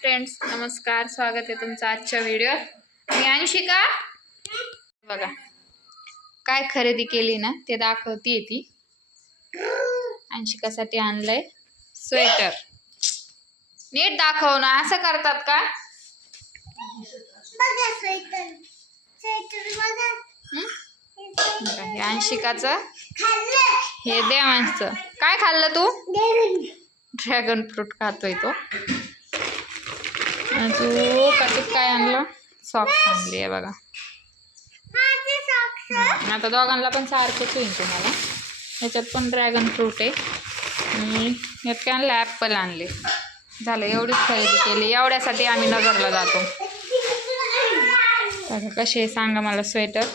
Friends नमस्कार स्वागत आहे तुमचं आजच्या व्हिडिओ मी अंशिका. बघा काय खरेदी केली ना ते दाखवतीये ती. अंशिकासाठी आणलंय स्वेटर नीट दाखव ना असं करतात का? हं? हे अंशिकाचं. हे देवांचं. काय खाल्लं तू? ड्रॅगन फ्रूट खातोय तो. अजून त्याच्यात काय आणलं? सॉक्स आणली आहे बघा. आता दोघांना पण सारखंच होईल तुम्हाला याच्यात पण ड्रॅगन फ्रूट आहे. आणि यात काय आणलं? ॲपल आणले. झालं एवढीच खरेदी केली. एवढ्यासाठी आम्ही नगरला जातो. बघा कसे आहे सांगा मला स्वेटर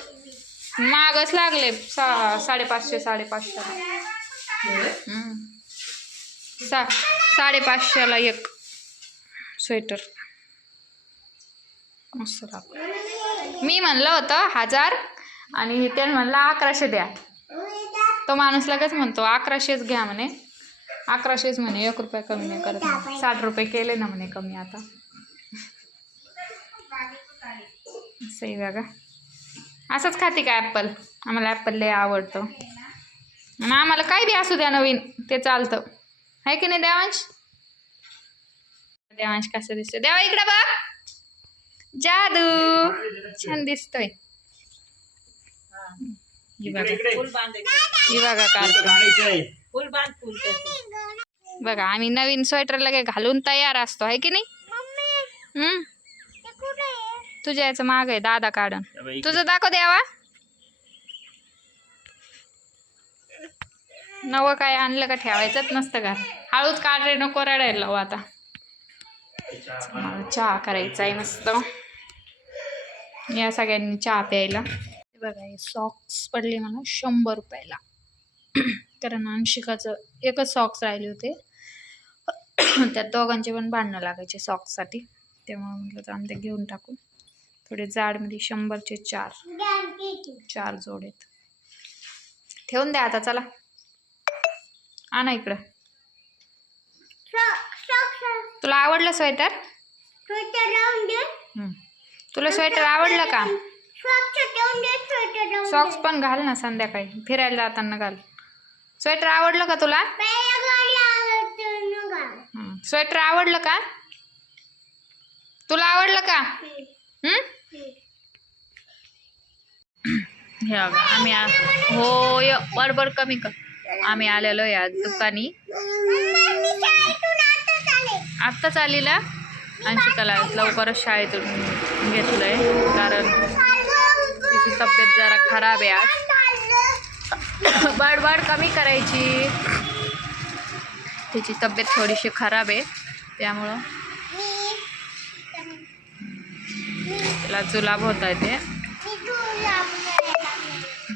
मागच लागले. सा साडेपाचशे साडेपाचशे. सा साडेपाचशेला एक स्वेटर मस्त मी म्हणलं होतं हजार आणि त्याने म्हणलं अकराशे द्या. तो माणूस लगेच म्हणतो अकराशेच घ्या म्हणे. अकराशेच म्हणे एक रुपया कमी नाही करत साठ रुपये केले ना म्हणे कमी आता. सही बघा. असंच खाते का ॲपल? आम्हाला ॲपल लय आवडतं. आणि आम्हाला काही बी असू द्या नवीन ते चालतं. आहे की नाही देवांश? देवांश कसं दिसतं देवा इकडं बघ. जादू. छान दिसतोय. ही बघा. फुल बांध ही बघा कार्टून फुल बांध फुल त्याचं. बघा आम्ही नवीन स्वेटर लगे घालून तयार असतो आहे की नाही? मम्मी हम्म? ते कुठे आहे? तुझ्या याचं माग आहे दादा काढून. तुझं दाखव द्यावा नवं काय आणलं का ठेवायचंच नसतं का हळूच काढ रे नको रडायला लावू आता. चहा करायचा आहे मस्त. या सगळ्यांनी चहा प्यायला. हे बघा हे सॉक्स पडले मला शंभर रुपयाला. कारण अंशिकाचं एकच सॉक्स राहिले होते. त्यात दोघांचे पण भांडणं लागायचे सॉक्ससाठी तेव्हा म्हटलं जाऊन ते घेऊन टाकू. थोडे जाडमध्ये शंभरचे चार. चार जोड आहेत ठेवून द्या आता चला. आणा इकडं. सॉक्स तुला आवडलं स्वेटर तुला स्वेटर आवडलं का? सॉक्स पण घाल ना संध्याकाळी. फिरायला जाताना घाल. स्वेटर आवडलं का तुला. स्वेटर आवडलं का? तुला आवडलं का? हं? आम्ही हो बडबड कमी कर. आम्ही आलेलो या दुकानी. आत्ताच आलेला? अंशिकाला लवकरच शाळेतून घेतलंय कारण तिची तब्येत जरा खराब आहे आज. बडबड कमी करायची. तिची तब्येत थोडीशी खराब आहे त्यामुळं तिला जुलाब होत आहे ते.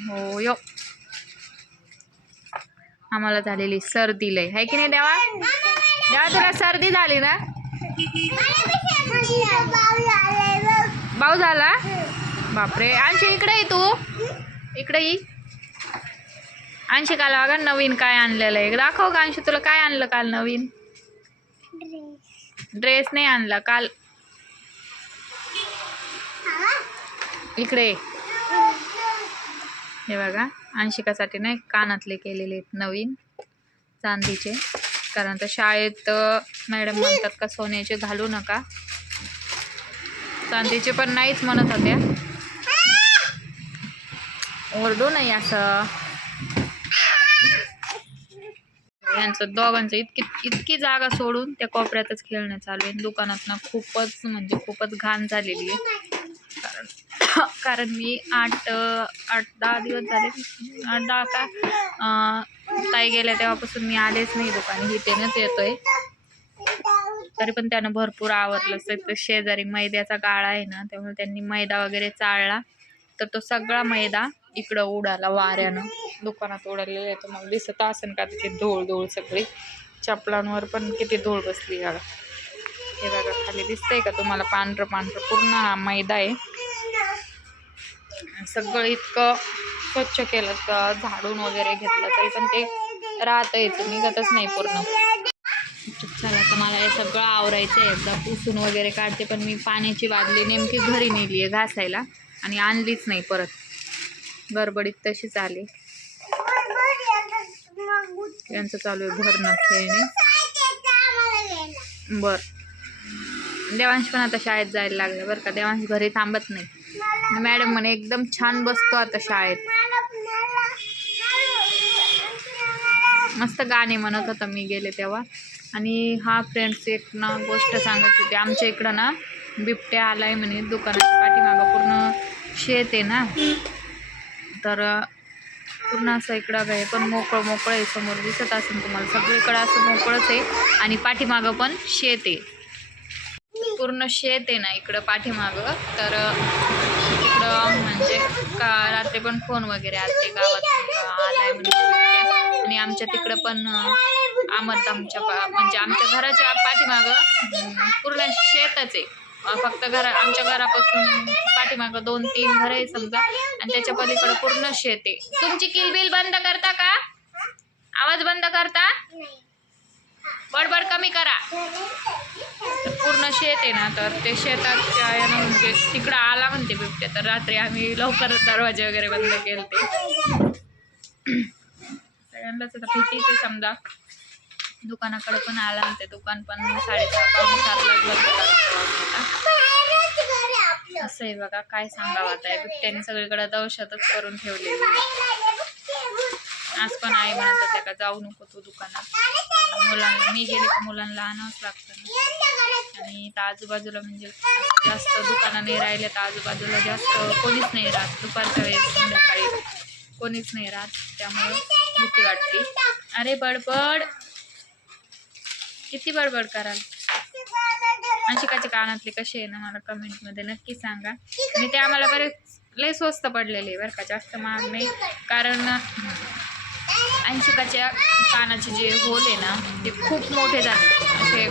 हो यो. आम्हाला झालेली सर्दी लय. आहे की नाही देवा? देवा तुला सर्दी झाली ना? भाऊ झाला? बापरे. अंशी इकडे ये तू. इकडे ये. अंशी काल बघा नवीन काय आणलेलं आहे. दाखव का अंशी तुला काय आणलं काल नवीन? ड्रेस नाही आणला काल. इकडे ये. हे बघा अंशिकासाठी नाही कानातले केलेले आहेत नवीन. चांदीचे. कारण आता शाळेत मॅडम म्हणतात का सोन्याचे घालू नका. चांदीचे पण नाहीच म्हणत होत्या. ओरडू नाही असं. यांचं दोघांचं इतकी इतकी जागा सोडून त्या कोपऱ्यातच खेळणं चालू आहे. दुकानात ना खूपच म्हणजे खूपच घाण झालेली आहे. कारण कारण मी आठ आठ दहा दिवस झाले. आठ दहा का ताई गेल्या तेव्हापासून मी आलेच नाही दुकानी. हितेनंच येतोय. तरी पण त्यानं भरपूर आवडलं तर शेजारी मैद्याचा गाळा आहे ना त्यामुळे त्यांनी मैदा वगैरे चाळला. तर तो सगळा मैदा इकडं उडाला वाऱ्यानं. दुकानात उडालेला आहे तुम्हाला दिसत असेल का त्याची धूळ धूळ सगळी. चपलांवर पण किती धूळ बसली बघा हे बघा खाली दिसतंय का तुम्हाला? पांढरं पांढरं पूर्ण हा मैदा आहे. सगळं इतकं स्वच्छ केलं का झाडून वगैरे घेतलं तरी पण ते राहतंयच निघतच नाही पूर्ण. चला तर मला हे सगळं आवरायचं आहे एकदा पुसून वगैरे काढते पण मी पाण्याची बादली नेमकी घरी नेली आहे घासायला आणि आणलीच नाही परत. गडबडीत तशीच आली. यांचं चालू आहे भरणं खेळणे. बर. देवांश पण आता शाळेत जायला लागलं बरं का देवांश घरी थांबत नाही. मॅडम म्हणे एकदम छान बसतो आता शाळेत. मस्त गाणे म्हणत होता मी गेले तेव्हा. आणि हा फ्रेंड्स एक ना गोष्ट सांगत होते आमच्या इकडं ना बिबट्या आलाय म्हणे दुकानाच्या पाठीमागं. पूर्ण शेत आहे ना. तर पूर्ण असं इकडं काय पण मोकळं मोकळं आहे समोर. दिसत असेल तुम्हाला. सगळीकडं असं मोकळंच आहे आणि पाठीमागं पण शेत आहे. पूर्ण शेत आहे ना इकडं पाठीमागं. तर म्हणजे का रात्री पण फोन वगैरे आले गावात. आलाय म्हणजे आणि आमच्या तिकडं पण आमत आमच्या पा- म्हणजे आमच्या घराच्या पाठीमागं पूर्ण शेतच आहे. फक्त घरा आमच्या घरापासून पाठीमागं दोन तीन घर आहे समजा. आणि त्याच्या पलीकडे पूर्ण शेत आहे. तुमची किलबिल बंद करता का? आवाज बंद करता? बडबड कमी करा. तर पूर्ण शेत आहे ना तर ते शेताच्या यानं म्हणजे तिकडं आला म्हणते बिबट्या तर रात्री आम्ही लवकर दरवाजे वगैरे बंद केले ते सगळ्यांनाच आता भीतीच आहे समजा. दुकानाकडे पण आला म्हणते दुकान पण साडेसहा पावणे सातला बंद असं आहे बघा काय सांगावं आता. बिबट्याने सगळीकडे दहशतच करून ठेवलेली आज पण आई म्हणत होत्या का जाऊ नको तू दुकानात. मुलांना मी गेले का मुलांना आणावंच लागतं आणि तर आजूबाजूला म्हणजे जास्त दुकानं नाही राहिले तर आजूबाजूला जास्त कोणीच नाही राहत. दुपारच्या वेळेस संध्याकाळी कोणीच नाही राहत. त्यामुळं भीती वाटते. अरे बडबड! किती बडबड कराल? अंशिकाचे कानातले कसे आहे ना मला कमेंटमध्ये नक्की सांगा. आणि ते आम्हाला बरेच लय स्वस्त पडलेले आहे बरं का. जास्त महाग नाही. कारण अंशिकाच्या कानाचे जे होल आहे ना ते खूप मोठे झाले. असे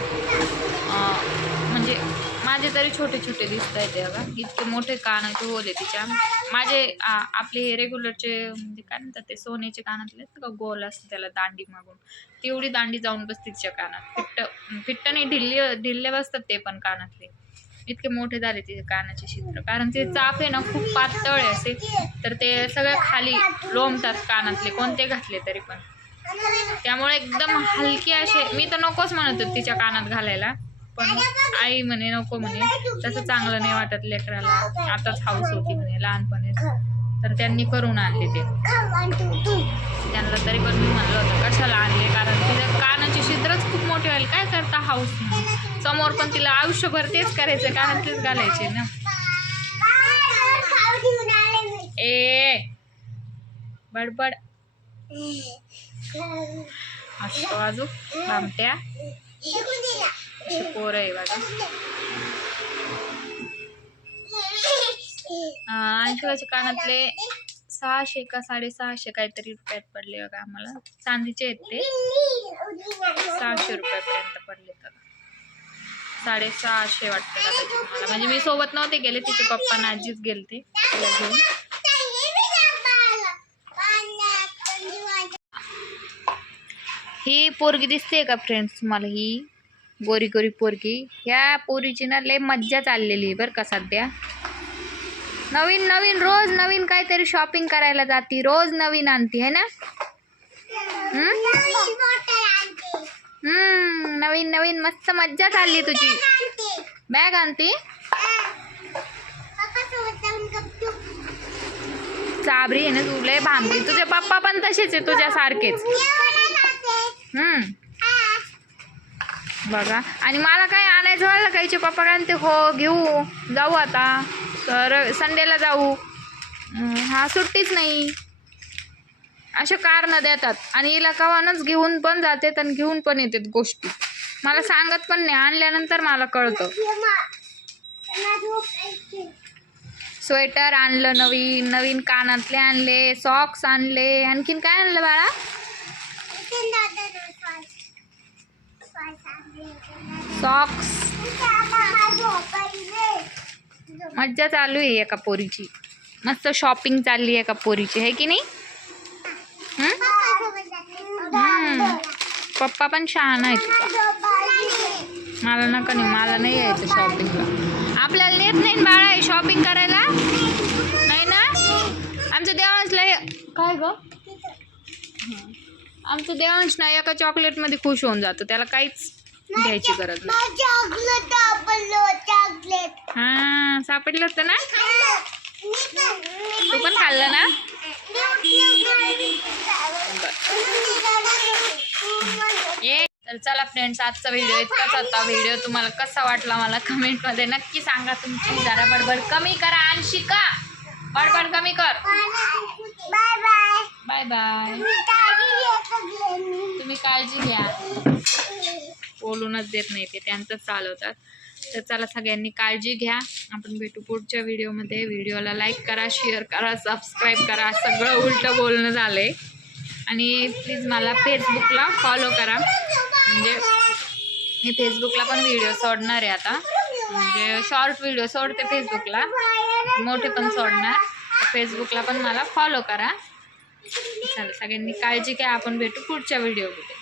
म्हणजे माझे तरी छोटे छोटे दिसत आहेत बघा. इतके मोठे कानाचे होल आहे तिच्या. माझे आपले हे रेग्युलरचे म्हणजे काय म्हणतात ते सोन्याचे कानातले का गोल असतं त्याला दांडी मागून. तेवढी दांडी जाऊन बसते तिच्या कानात. फिट्ट फिट्ट नाही ढिल्ले ढिल्ले बसतात ते पण कानातले. इतके मोठे झाले तिचे कानाचे छिद्र. कारण ते चाप आहे ना खूप पातळ आहे असे. तर ते सगळं खाली लोंबतात कानातले कोणते घातले तरी पण. त्यामुळे एकदम हलकी असे मी तर नकोच म्हणत होते तिच्या कानात घालायला. पण आई म्हणे नको म्हणे. तसं चांगलं नाही वाटत लेकराला. आताच हाऊस होती म्हणे लहानपणी तर त्यांनी करून आणले ते. त्यांना तरी पण मी म्हणलं होतं कशाला आणले? कारण तिला कानाची छिद्रच खूप मोठी व्हायला काय करता हाऊस समोर पण तिला आयुष्यभर तेच करायचं कारण तेच घालायचे ना. ए बडबड. असतो अजून बामट्या. पोरं आहे बघा. अंशुकाच्या कानातले सहाशे का साडेसहाशे काहीतरी रुपयात पडले बघा आम्हाला. चांदीचे आहेत ते. सहाशे रुपयापर्यंत पडले तर. साडेसहाशे वाटतं मला म्हणजे मी सोबत नव्हते गेले तिचे पप्पा नाजीच गेलते. तिला घेऊन. ही पोरगी दिसते का फ्रेंड्स मला ही? गोरी गोरी पोरगी. ह्या पोरीची ना लय मज्जा चाललेली आहे बरं का सध्या. नवीन नवीन रोज नवीन काहीतरी शॉपिंग करायला जाती. रोज नवीन आणती है ना? हम्म? नवीन नवीन मस्त मज्जा चालली तुझी. बॅग आणती? चाबरी आहे ना तुला लय तुझे पप्पा पण तसेच आहे तुझ्यासारखेच. हम्म. बघा. आणि मला काय आणायचं म्हणलं काहीचे पप्पा काय ते हो घेऊ. जाऊ आता. तर संडेला जाऊ. हा सुट्टीच नाही. असे कारणं देतात. आणि हिला कवानच घेऊन पण जातात आणि घेऊन पण येतात गोष्टी. मला सांगत पण नाही. आणल्यानंतर मला कळतं. स्वेटर आणलं नवीन नवीन कानातले आणले सॉक्स आणले. आणखीन काय आणलं बाळा? सॉक्स मज्जा चालू आहे एका पोरीची. मस्त शॉपिंग चालली आहे एका पोरीची आहे की नाही? पप्पा पण शहाणा आहे तुझा मला नका नाही मला नाही यायचं शॉपिंगला आपल्याला नेत नाही बाळा आहे शॉपिंग करायला? नाही ना? आमचं देवांशला हे- काय ग? आमचं देवांश ना एका चॉकलेटमध्ये खुश होऊन जातो त्याला काहीच घ्यायची गरज नाही. हां सापडलं होतं ना? तू पण खाल्लं ना? ये. तर चला फ्रेंड्स आजचा व्हिडिओ इतकाच होता. व्हिडिओ तुम्हाला कसा वाटला मला कमेंटमध्ये नक्की सांगा. तुमची जरा बडबड कमी करा आणि शिका बडबड कमी कर. बाय बाय बाय बाय तुम्ही काळजी घ्या. बोलूनच देत नाही ते त्यांचंच चालवतात. तर चला सगळ्यांनी काळजी घ्या. आपण भेटू पुढच्या व्हिडिओमध्ये. व्हिडिओला लाईक करा शेअर करा सबस्क्राईब करा. सगळं उलटं बोलणं झालं आहे आणि प्लीज मला फेसबुकला फॉलो करा. म्हणजे मी फेसबुकला पण व्हिडिओ सोडणार आहे आता. म्हणजे शॉर्ट व्हिडिओ सोडते फेसबुकला मोठे पण सोडणार. फेसबुकला पण मला फॉलो करा. चला सगळ्यांनी काळजी घ्या. आपण भेटू पुढच्या व्हिडिओमध्ये.